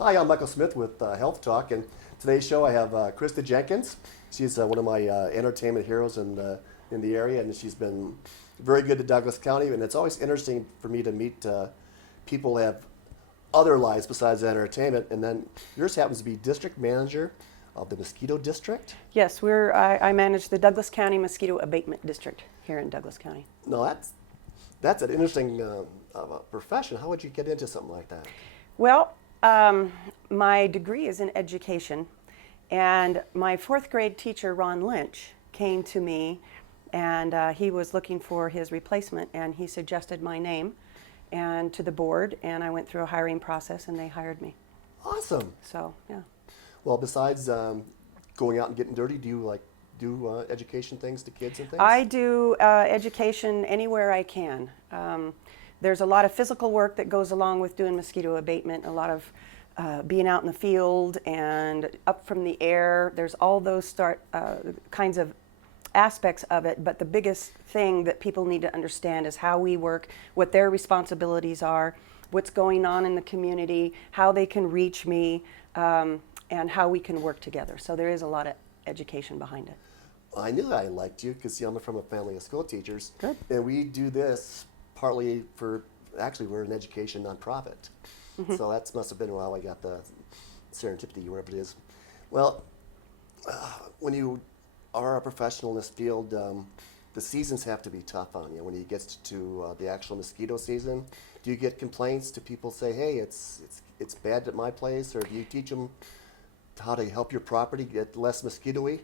Hi, I'm Michael Smith with Health Talk, and today's show I have Krista Jenkins. She's one of my entertainment heroes in the area, and she's been very good to Douglas County. And it's always interesting for me to meet people who have other lives besides entertainment. And then yours happens to be district manager of the Mosquito District. Yes, I manage the Douglas County Mosquito Abatement District here in Douglas County. No, that's an interesting profession. How would you get into something like that? Well, my degree is in education, and my fourth grade teacher, Ron Lynch, came to me, and he was looking for his replacement, and he suggested my name and to the board, and I went through a hiring process, and they hired me. Awesome. So, yeah. Well, besides going out and getting dirty, do you do education things to kids and things? I do education anywhere I can. There's a lot of physical work that goes along with doing mosquito abatement, a lot of being out in the field and up from the air. There's all those kinds of aspects of it, but the biggest thing that people need to understand is how we work, what their responsibilities are, what's going on in the community, how they can reach me, and how we can work together. So there is a lot of education behind it. I knew I liked you because I'm from a family of school teachers. Good. And we do this partly we're an education nonprofit. Mm-hmm. So that must have been how I got the serendipity, whatever it is. Well, when you are a professional in this field, the seasons have to be tough on you. When it gets to the actual mosquito season, do you get complaints? Do people say, hey, it's bad at my place? Or do you teach them how to help your property get less mosquito-y?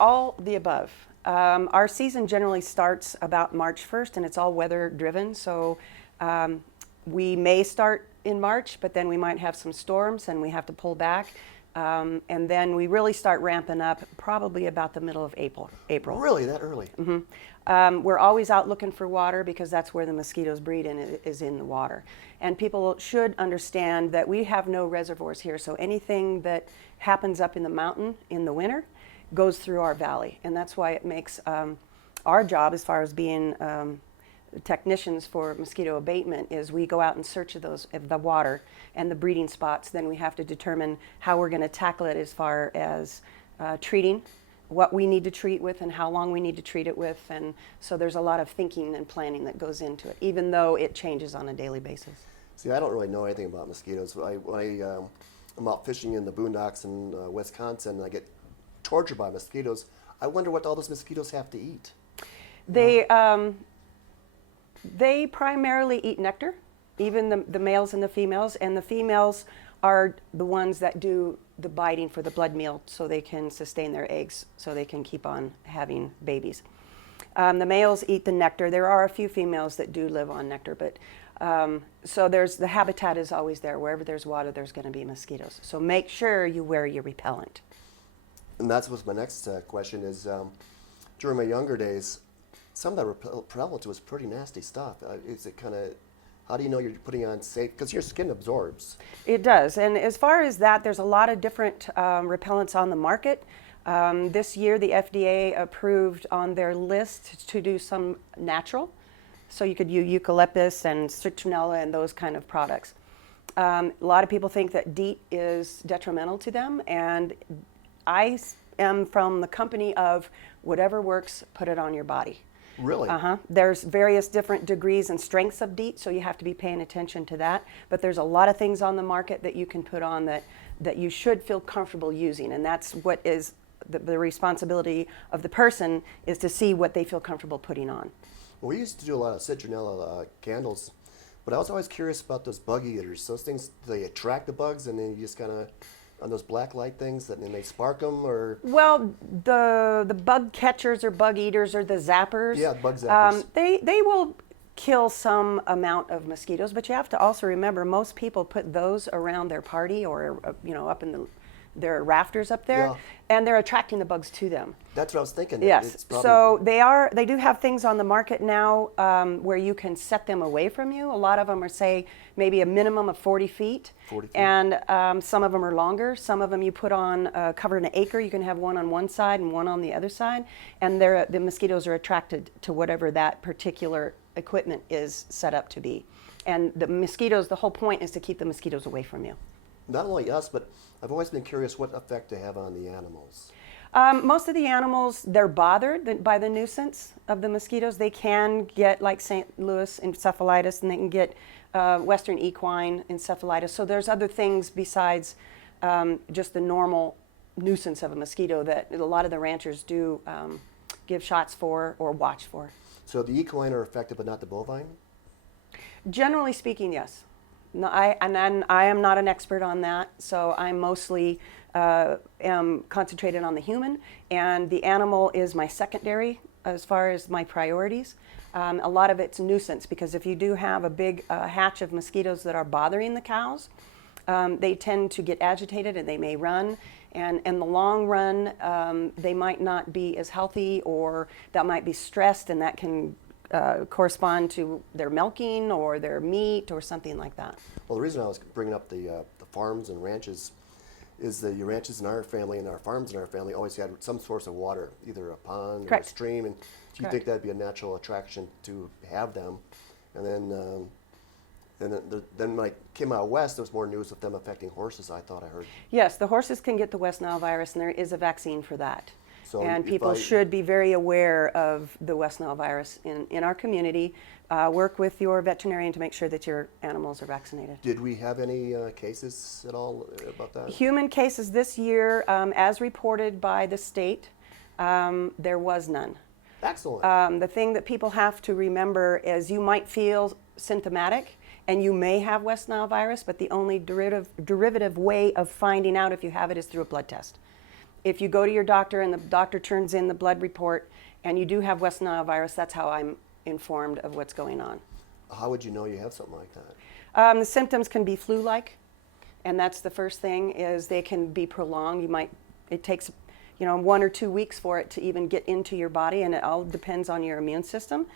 All the above. Our season generally starts about March 1st, and it's all weather driven. So we may start in March, but then we might have some storms and we have to pull back. And then we really start ramping up probably about the middle of April. Really, that early? Mm-hmm. We're always out looking for water because that's where the mosquitoes breed, and is in the water. And people should understand that we have no reservoirs here, so anything that happens up in the mountain in the winter goes through our valley, and that's why it makes our job, as far as being technicians for mosquito abatement, is we go out in search of the water and the breeding spots. Then we have to determine how we're going to tackle it as far as treating, what we need to treat with and how long we need to treat it with. And so there's a lot of thinking and planning that goes into it, even though it changes on a daily basis. See, I don't really know anything about mosquitoes. I'm out fishing in the boondocks in Wisconsin, and I get tortured by mosquitoes. I wonder what all those mosquitoes have to eat. They primarily eat nectar, even the males and the females, and the females are the ones that do the biting for the blood meal so they can sustain their eggs, so they can keep on having babies. The males eat the nectar. There are a few females that do live on nectar, but so the habitat is always there. Wherever there's water, there's going to be mosquitoes. So make sure you wear your repellent. And that's what my next question is. During my younger days, some of that repellent was pretty nasty stuff. How do you know you're putting on safe? Because your skin absorbs. It does. And as far as that, there's a lot of different repellents on the market. This year, the FDA approved on their list to do some natural. So you could use eucalyptus and citronella and those kind of products. A lot of people think that DEET is detrimental to them, and I am from the company of whatever works, put it on your body. Really? There's various different degrees and strengths of DEET, so you have to be paying attention to that. But there's a lot of things on the market that you can put on that you should feel comfortable using, and that's what is the responsibility of the person, is to see what they feel comfortable putting on. Well, we used to do a lot of citronella candles, but I was always curious about those bug eaters. Those things, they attract the bugs, and then you just kind of, on those black light things, and then they spark them, or? Well, the bug catchers or bug eaters or the zappers. Yeah, bug zappers. They will kill some amount of mosquitoes, but you have to also remember most people put those around their party or up in their rafters up there, and they're attracting the bugs to them. That's what I was thinking. Yes. So they do have things on the market now where you can set them away from you. A lot of them are, say, maybe a minimum of 40 feet. 40 feet. And some of them are longer. Some of them you put on cover an acre. You can have one on one side and one on the other side. And the mosquitoes are attracted to whatever that particular equipment is set up to be. And the mosquitoes, the whole point is to keep the mosquitoes away from you. not only us, but I've always been curious what effect they have on the animals. Most of the animals, they're bothered by the nuisance of the mosquitoes. They can get like St. Louis encephalitis, and they can get Western equine encephalitis. So there's other things besides just the normal nuisance of a mosquito that a lot of the ranchers do give shots for or watch for. So the equine are affected, but not the bovine? Generally speaking, yes. No, I am not an expert on that, so I'm mostly am concentrated on the human, and the animal is my secondary as far as my priorities. A lot of it's nuisance, because if you do have a big hatch of mosquitoes that are bothering the cows, they tend to get agitated and they may run, and in the long run they might not be as healthy, or that might be stressed, and that can correspond to their milking or their meat or something like that. Well, the reason I was bringing up the farms and ranches is the ranches in our family and our farms in our family always had some source of water, either a pond Correct. or a stream, and do you Correct. think that'd be a natural attraction to have them? And then when I came out west, there was more news of them affecting horses, I thought I heard. Yes, the horses can get the West Nile virus, and there is a vaccine for that. So And if people I- should be very aware of the West Nile virus in our community. Work with your veterinarian to make sure that your animals are vaccinated. Did we have any cases at all about that? Human cases this year, as reported by the state, there was none. Excellent. The thing that people have to remember is you might feel symptomatic and you may have West Nile virus, but the only derivative way of finding out if you have it is through a blood test. If you go to your doctor and the doctor turns in the blood report and you do have West Nile virus, that's how I'm informed of what's going on. How would you know you have something like that? The symptoms can be flu-like, and that's the first thing, is they can be prolonged. It takes 1 or 2 weeks for it to even get into your body, and it all depends on your immune system.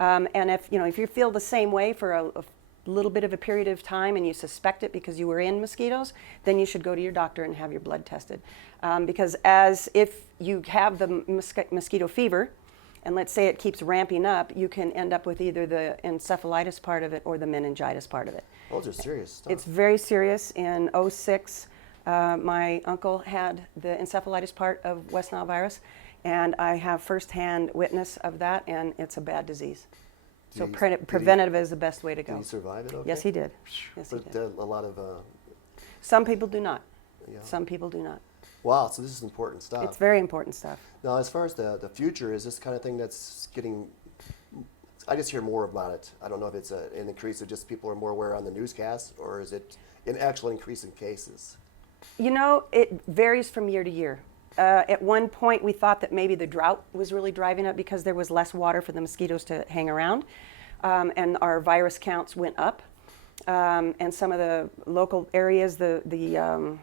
And if you feel the same way for a little bit of a period of time and you suspect it because you were in mosquitoes, then you should go to your doctor and have your blood tested. Because as if you have the mosquito fever, and let's say it keeps ramping up, you can end up with either the encephalitis part of it or the meningitis part of it. Those are serious stuff. It's very serious. In 2006, my uncle had the encephalitis part of West Nile virus, and I have firsthand witness of that, and it's a bad disease. So preventative is the best way to go. Did he survive it okay? Yes, he did. Yes, he But did. a lot of, Some people do not. yeah. Some people do not. Wow, so this is important stuff. It's very important stuff. Now, as far as the future, is this kind of thing that's getting, I just hear more about it. I don't know if it's an increase of just people are more aware on the newscasts, or is it an actual increase in cases? It varies from year to year. At one point, we thought that maybe the drought was really driving up because there was less water for the mosquitoes to hang around, and our virus counts went up. And some of the local areas, the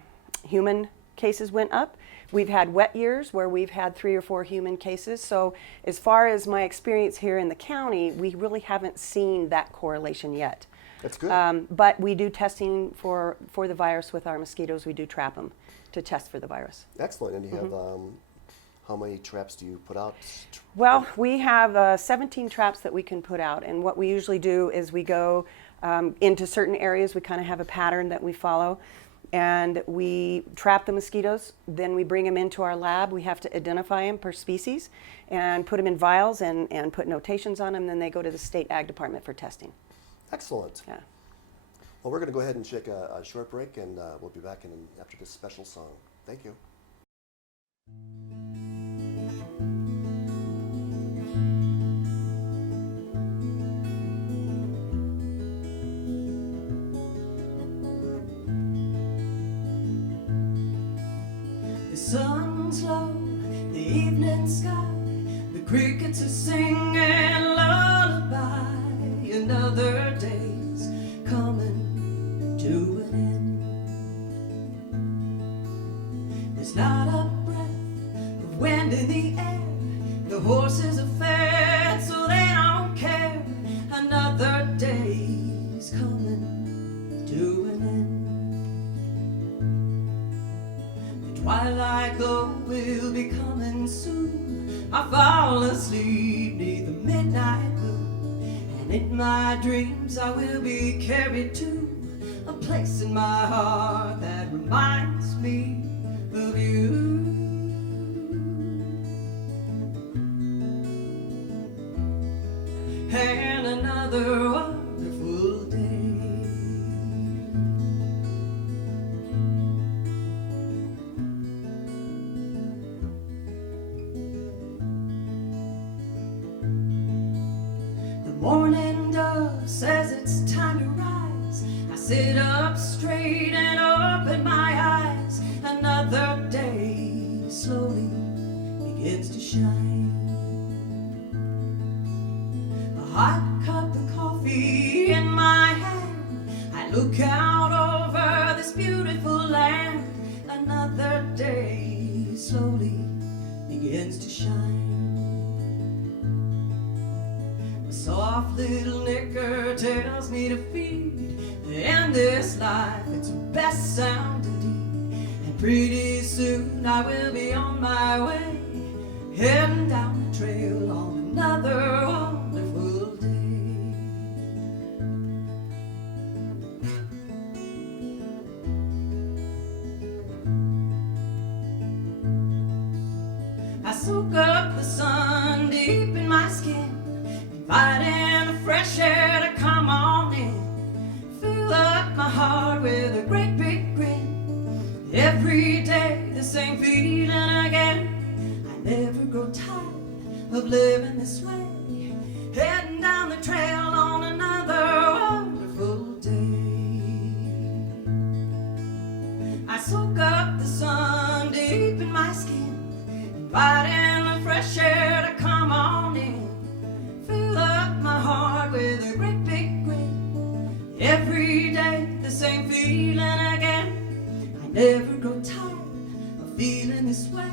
human cases went up. We've had wet years where we've had 3 or 4 human cases. So as far as my experience here in the county, we really haven't seen that correlation yet. That's good. But we do testing for the virus with our mosquitoes. We do trap them to test for the virus. Excellent. And you have, how many traps do you put out? Well, we have 17 traps that we can put out. And what we usually do is we go into certain areas. We kind of have a pattern that we follow. And we trap the mosquitoes, then we bring them into our lab. We have to identify them per species and put them in vials and put notations on them. Then they go to the state ag department for testing. Excellent. Yeah. Well, we're going to go ahead and take a short break, and we'll be back after this special song. Thank you. The sun's low, the evening sky, the crickets are singing lullaby. Another day's coming to an end. There's not a breath of wind in the air. The horses are fed, so they don't care. Another day's coming to an end. The twilight glow will be coming soon. I fall asleep neath the midnight blue, and in my dreams I will be carried to a place in my heart that reminds me of you. And another wonderful day. The morning dove says it's time to rise. I sit up straight and open my eyes. Another day slowly begins to shine. A hot cup of coffee in my hand. I look out over this beautiful land. Another day slowly begins to shine. A soft little nicker tells me to feed. In this life it's best sound indeed. And pretty soon I will be on my way, heading down the trail on another wonderful day. I soak up the sun deep in my skin, inviting the fresh air to come on in. Fill up my heart with a great big grin. Every day the same feeling again. I never grow tired of living this way, heading down the trail on another wonderful day. I soak up the sun deep in my skin, inviting the fresh air to come on in. Fill up my heart with a great big grin. Every day the same feeling again. I never grow tired of feeling this way,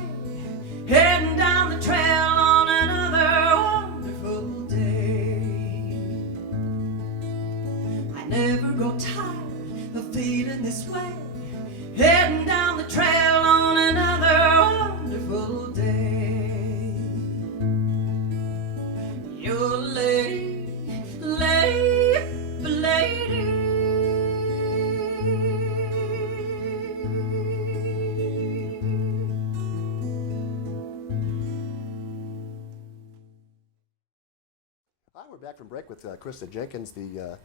heading down the trail on another wonderful day. I never grow tired of feeling this way, heading down the trail on another wonderful day. You're late, late, lady. Hi, we're back from break with Krista Jenkins, the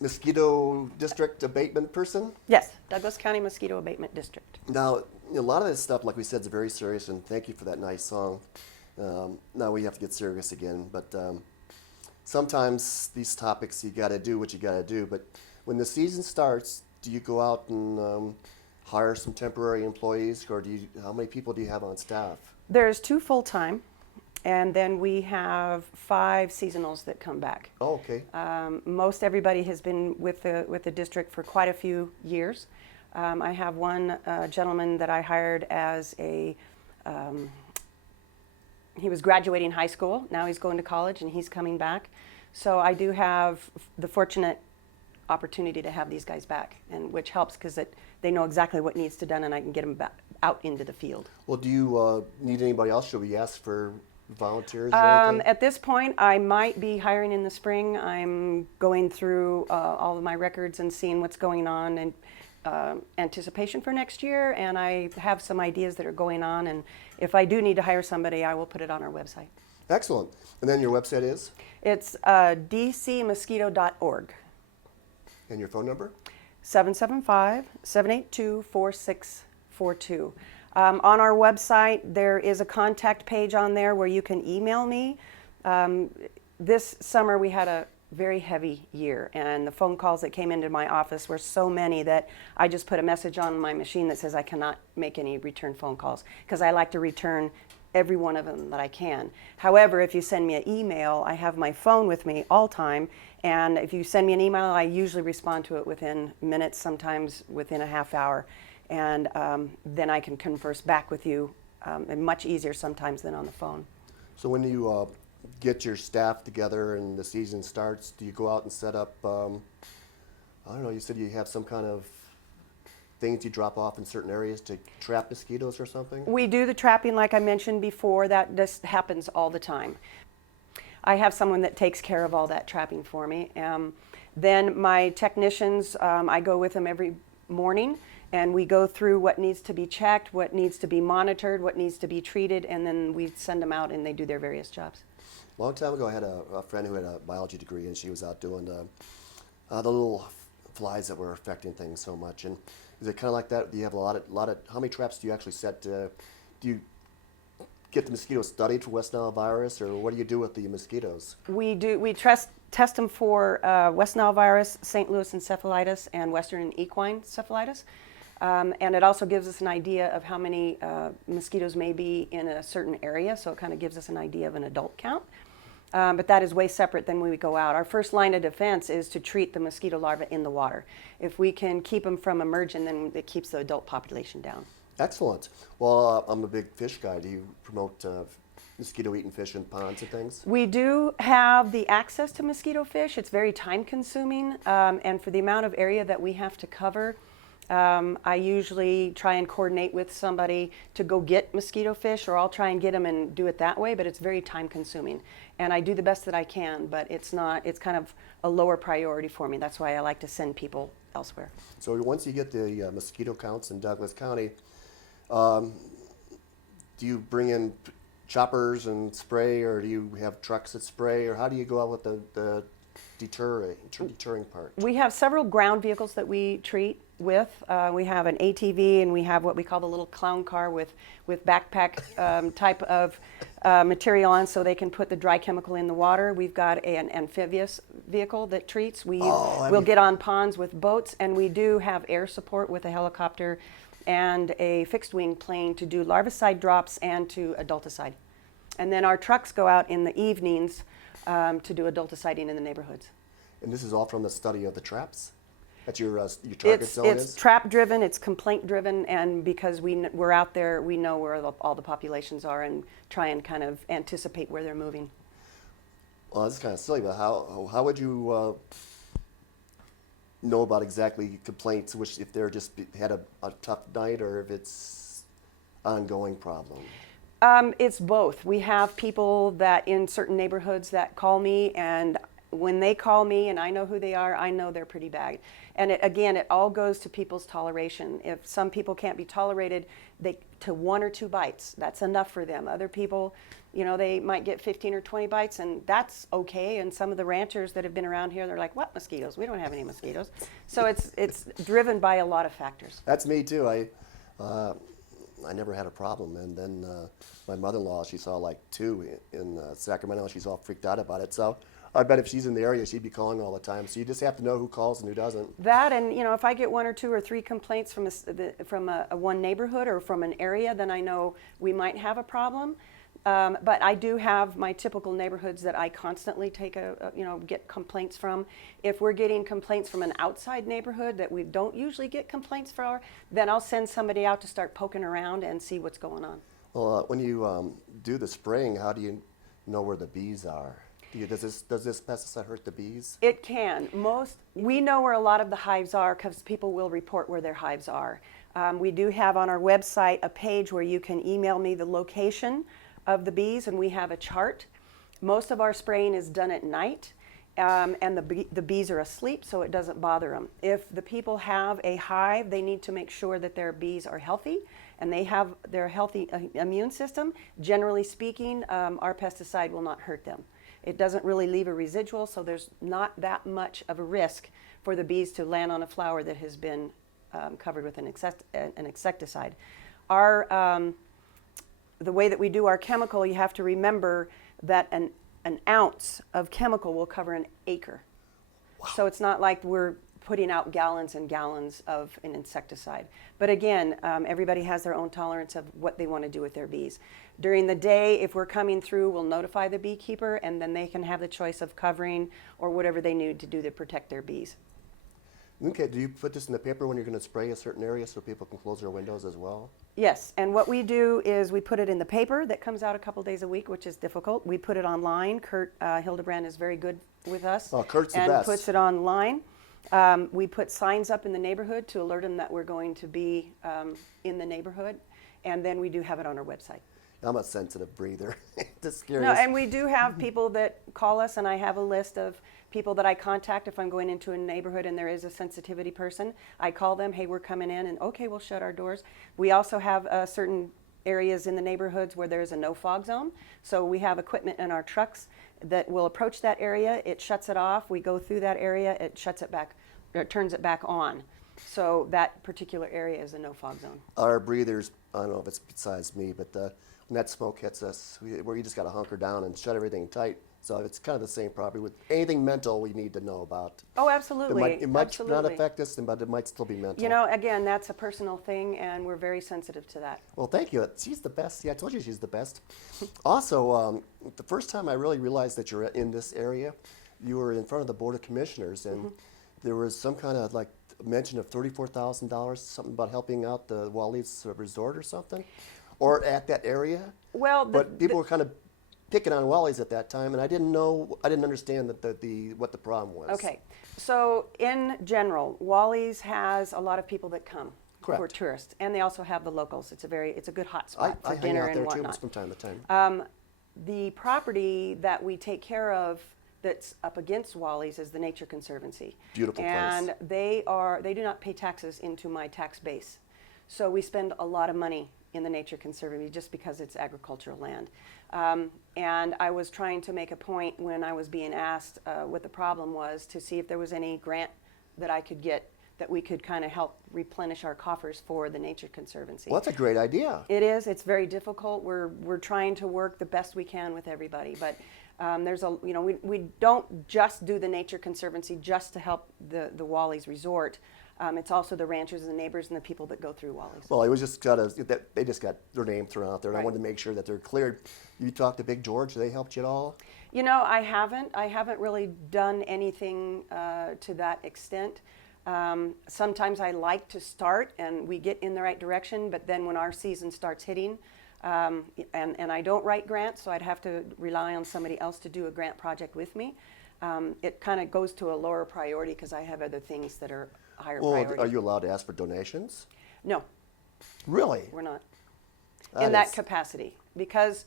Mosquito District abatement person. Yes, Douglas County Mosquito Abatement District. Now, a lot of this stuff, like we said, is very serious, and thank you for that nice song. Now we have to get serious again, but sometimes these topics, you got to do what you got to do. But when the season starts, do you go out and hire some temporary employees, or how many people do you have on staff? There's 2 full-time, and then we have 5 seasonals that come back. Oh, okay. Most everybody has been with the district for quite a few years. I have one gentleman that I hired as he was graduating high school. Now he's going to college and he's coming back. So I do have the fortunate opportunity to have these guys back, and which helps because they know exactly what needs to be done, and I can get them back out into the field. Well, do you need anybody else? Should we ask for volunteers or anything? At this point, I might be hiring in the spring. I'm going through all of my records and seeing what's going on, and anticipation for next year, and I have some ideas that are going on, and if I do need to hire somebody, I will put it on our website. Excellent. And then your website is? It's dcmosquito.org. And your phone number? 775-782-4642. On our website, there is a contact page on there where you can email me. This summer we had a very heavy year, and the phone calls that came into my office were so many that I just put a message on my machine that says I cannot make any return phone calls, because I like to return every one of them that I can. However, if you send me an email, I have my phone with me all time, and if you send me an email, I usually respond to it within minutes, sometimes within a half hour, and then I can converse back with you, and much easier sometimes than on the phone. So when you get your staff together and the season starts, do you go out and set up, I don't know, you said you have some kind of things you drop off in certain areas to trap mosquitoes or something? We do the trapping like I mentioned before. That just happens all the time. I have someone that takes care of all that trapping for me. Then my technicians, I go with them every morning, and we go through what needs to be checked, what needs to be monitored, what needs to be treated, and then we send them out and they do their various jobs. A long time ago, I had a friend who had a biology degree, and she was out doing the little flies that were affecting things so much. And is it kind of like that? Do you have a lot of? How many traps do you actually set? Do you get the mosquitoes studied for West Nile virus, or what do you do with the mosquitoes? We do. We test them for West Nile virus, St. Louis encephalitis, and Western equine encephalitis. And it also gives us an idea of how many mosquitoes may be in a certain area, so it kind of gives us an idea of an adult count. But that is way separate than when we go out. Our first line of defense is to treat the mosquito larvae in the water. If we can keep them from emerging, then it keeps the adult population down. Excellent. Well, I'm a big fish guy. Do you promote mosquito-eating fish in ponds and things? We do have the access to mosquito fish. It's very time-consuming, and for the amount of area that we have to cover, I usually try and coordinate with somebody to go get mosquito fish, or I'll try and get them and do it that way, but it's very time-consuming. And I do the best that I can, but it's kind of a lower priority for me. That's why I like to send people elsewhere. So once you get the mosquito counts in Douglas County, do you bring in choppers and spray, or do you have trucks that spray, or how do you go out with the deterring part? We have several ground vehicles that we treat with. We have an ATV, and we have what we call the little clown car with backpack type of material on, so they can put the dry chemical in the water. We've got an amphibious vehicle that treats. We'll get on ponds with boats, and we do have air support with a helicopter and a fixed wing plane to do larvicide drops and to adulticide. And then our trucks go out in the evenings to do adulticiding in the neighborhoods. And this is all from the study of the traps that your target zone is? It's trap driven, it's complaint driven, and because we're out there, we know where all the populations are and try and kind of anticipate where they're moving. Well, this is kind of silly, but how would you know about exactly complaints, which if they're just had a tough night, or if it's ongoing problem? It's both. We have people that in certain neighborhoods that call me, and when they call me and I know who they are, I know they're pretty bad. And it all goes to people's toleration. If some people can't be tolerated to 1 or 2 bites, that's enough for them. Other people, they might get 15 or 20 bites, and that's okay. And some of the ranchers that have been around here, they're like, "What mosquitoes? We don't have any mosquitoes." So it's driven by a lot of factors. That's me too. I never had a problem, and then my mother-in-law, she saw like 2 in Sacramento. She's all freaked out about it. So I bet if she's in the area, she'd be calling all the time. So you just have to know who calls and who doesn't. That, and if I get 1 or 2 or 3 complaints from a one neighborhood or from an area, then I know we might have a problem. But I do have my typical neighborhoods that I constantly get complaints from. If we're getting complaints from an outside neighborhood that we don't usually get complaints for, then I'll send somebody out to start poking around and see what's going on. Well, when you do the spraying, how do you know where the bees are? Does this pesticide hurt the bees? It can. We know where a lot of the hives are because people will report where their hives are. We do have on our website a page where you can email me the location of the bees, and we have a chart. Most of our spraying is done at night, and the bees are asleep, so it doesn't bother them. If the people have a hive, they need to make sure that their bees are healthy and they have their healthy immune system. Generally speaking, our pesticide will not hurt them. It doesn't really leave a residual, so there's not that much of a risk for the bees to land on a flower that has been covered with an insecticide. The way that we do our chemical, you have to remember that an ounce of chemical will cover an acre. Wow. So it's not like we're putting out gallons and gallons of an insecticide. But again, everybody has their own tolerance of what they want to do with their bees. During the day, if we're coming through, we'll notify the beekeeper, and then they can have the choice of covering or whatever they need to do to protect their bees. Okay, do you put this in the paper when you're going to spray a certain area so people can close their windows as well? Yes, and what we do is we put it in the paper that comes out a couple days a week, which is difficult. We put it online. Kurt Hildebrand is very good with us. Oh, Kurt's the and best. Puts it online. We put signs up in the neighborhood to alert them that we're going to be in the neighborhood, and then we do have it on our website. I'm a sensitive breather. Just curious. No, and we do have people that call us, and I have a list of people that I contact, if I'm going into a neighborhood and there is a sensitivity person, I call them, hey, we're coming in, and okay, we'll shut our doors. We also have certain areas in the neighborhoods where there's a no fog zone. So we have equipment in our trucks that will approach that area, it shuts it off, we go through that area, it shuts it back, it turns it back on. So that particular area is a no fog zone. Our breathers, I don't know if it's besides me, but when that smoke hits us, where you just got to hunker down and shut everything tight. So it's kind of the same probably with anything mental we need to know about. Oh, absolutely. It might absolutely. not affect us, but it might still be mental. You know, again, that's a personal thing, and we're very sensitive to that. Well, thank you. She's the best. See, I told you she's the best. Also, the first time I really realized that you're in this area, you were in front of the Board of Commissioners, and there was some kind of like mention of $34,000, something about helping out the Wally's Resort or something, or at that area. Well, But people were kind of picking on Wally's at that time, and I didn't understand what the problem was. Okay, so in general, Wally's has a lot of people that come for Correct. tourists, and they also have the locals. It's a good hot spot I for hang dinner out there and too whatnot. from time to time. The property that we take care of that's up against Wally's is the Nature Conservancy. Beautiful place. And they do not pay taxes into my tax base. So we spend a lot of money in the Nature Conservancy just because it's agricultural land. And I was trying to make a point when I was being asked what the problem was to see if there was any grant that I could get that we could kind of help replenish our coffers for the Nature Conservancy. Well, that's a great idea. It is. It's very difficult. We're trying to work the best we can with everybody, but we don't just do the Nature Conservancy just to help the Wally's Resort. It's also the ranchers and the neighbors and the people that go through Wally's. Well, it was just they just got their name thrown out there, and I Right. wanted to make sure that they're cleared. You talked to Big George; they helped you at all? You know, I haven't really done anything to that extent. Sometimes I like to start and we get in the right direction, but then when our season starts hitting, and I don't write grants, so I'd have to rely on somebody else to do a grant project with me. It kind of goes to a lower priority because I have other things that are higher priority. Are you allowed to ask for donations? No, Really? we're not. That In that is- capacity, because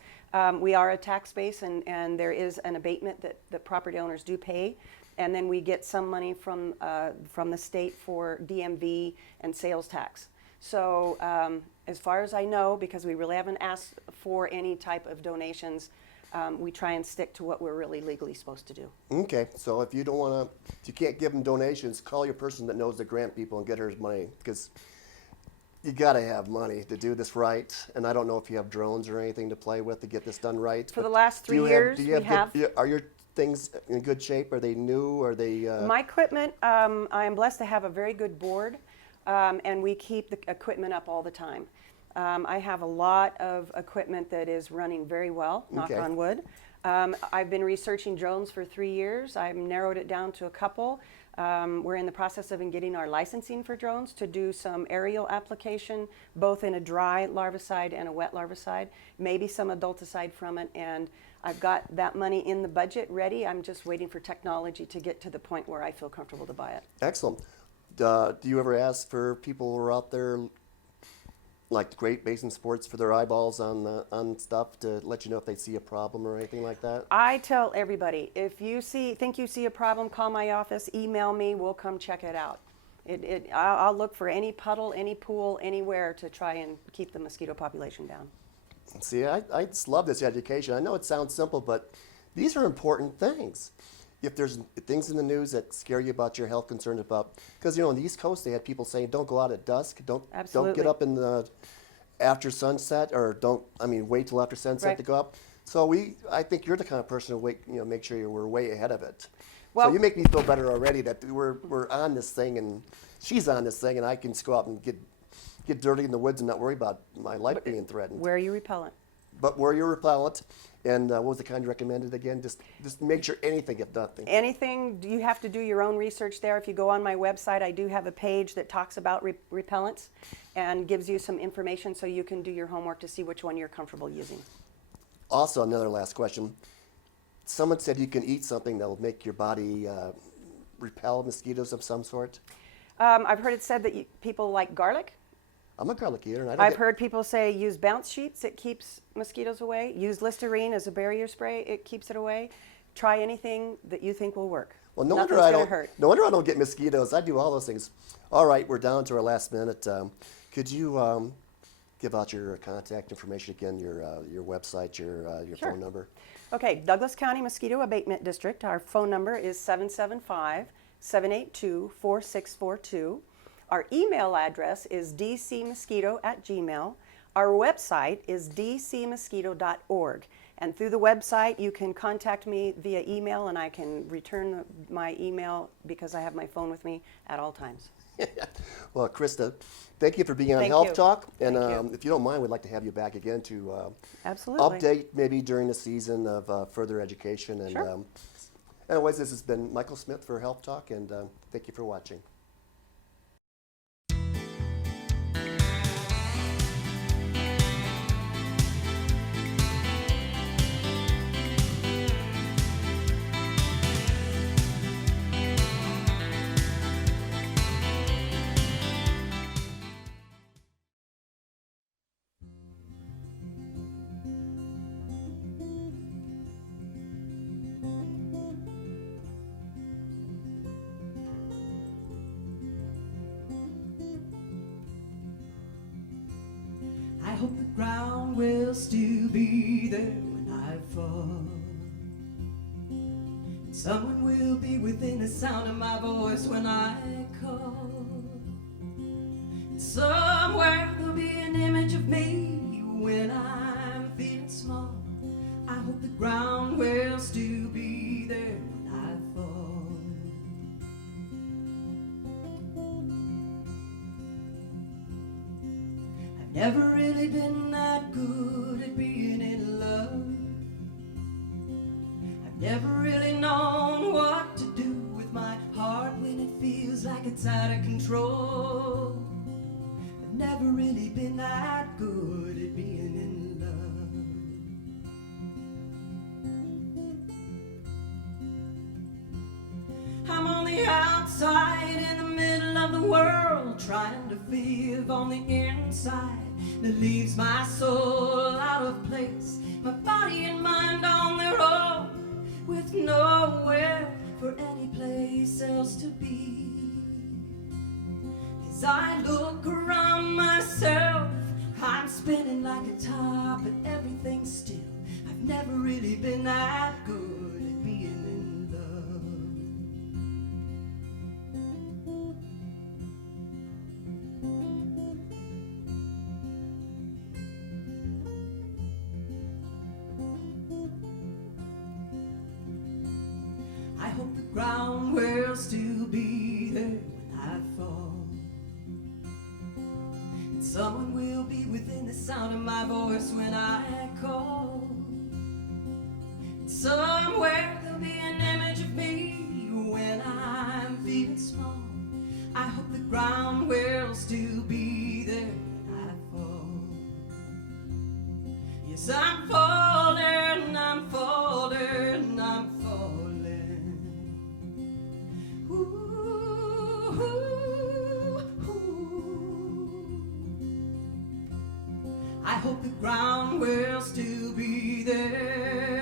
we are a tax base and there is an abatement that property owners do pay, and then we get some money from the state for DMV and sales tax. So as far as I know, because we really haven't asked for any type of donations, we try and stick to what we're really legally supposed to do. Okay, so if you don't want to, if you can't give them donations, call your person that knows the grant people and get her money, because you got to have money to do this right. And I don't know if you have drones or anything to play with to get this done right. For the but last do you 3 years, do you we have. have. Are your things in good shape? Are they new? Are they? My equipment, I am blessed to have a very good board, and we keep the equipment up all the time. I have a lot of equipment that is running very well, knock Okay. on wood. I've been researching drones for 3 years. I've narrowed it down to a couple. We're in the process of getting our licensing for drones to do some aerial application, both in a dry larvicide and a wet larvicide, maybe some adulticide from it, and I've got that money in the budget ready. I'm just waiting for technology to get to the point where I feel comfortable to buy it. Excellent. Do you ever ask for people who are out there, like Great Basin Sports, for their eyeballs on stuff to let you know if they see a problem or anything like that? I tell everybody, if you think you see a problem, call my office, email me, we'll come check it out. I'll look for any puddle, any pool, anywhere to try and keep the mosquito population down. See, I just love this education. I know it sounds simple, but these are important things. If there's things in the news that scare you about your health concerns about, because on the East Coast they had people saying don't go out at dusk, don't Absolutely. get up in the after sunset, or wait till after sunset Right. to go up. So I think you're the kind of person to make sure we're way ahead of it. Well- So you make me feel better already that we're on this thing, and she's on this thing, and I can just go out and get dirty in the woods and not worry about my life being threatened. Wear your repellent. But wear your repellent, and what was the kind you recommended again? Just make sure anything, if nothing. Anything, you have to do your own research there. If you go on my website, I do have a page that talks about repellents and gives you some information so you can do your homework to see which one you're comfortable using. Also, another last question. Someone said you can eat something that will make your body repel mosquitoes of some sort. I've heard it said that people like garlic. I'm a garlic eater, and I don't I've get- heard people say use bounce sheets, it keeps mosquitoes away. Use Listerine as a barrier spray, it keeps it away. Try anything that you think will work. Well, no Nothing's wonder I gonna don't. hurt. No wonder I don't get mosquitoes. I do all those things. All right, we're down to our last minute. Could you give out your contact information again, your website, your Sure. phone number? Okay, Douglas County Mosquito Abatement District. Our phone number is 775-782-4642. Our email address is dcmosquito@gmail. Our website is dcmosquito.org. And through the website, you can contact me via email, and I can return my email because I have my phone with me at all times. Well, Krista, thank you for being on Thank Health you. Talk. And Thank you. if you don't mind, we'd like to have you back again to Absolutely. update maybe during the season of further education. And Sure. anyways, this has been Michael Smith for Health Talk, and thank you for watching. I hope the ground will still be there when I fall. And someone will be within the sound of my voice when I call. And somewhere there'll be an image of me when I'm feeling small. I hope the ground will still be there when I fall. Never really been that good at being in love. I've never really known what to do with my heart when it feels like it's out of control. I've never really been that good at being in love. I'm on the outside in the middle of the world, trying to live on the inside. That leaves my soul out of place, my body and mind on their own, with nowhere for any place else to be. As I look around myself, I'm spinning like a top, but everything's still. I've never really been that good at being in love. I hope the ground will still be there when I fall. And someone will be within the sound of my voice when I call. And somewhere there'll be an image of me when I'm feeling small. I hope the ground will still be there when I fall. Yes, I'm falling, I'm falling, I'm falling. Ooh, ooh, ooh. I hope the ground will still be there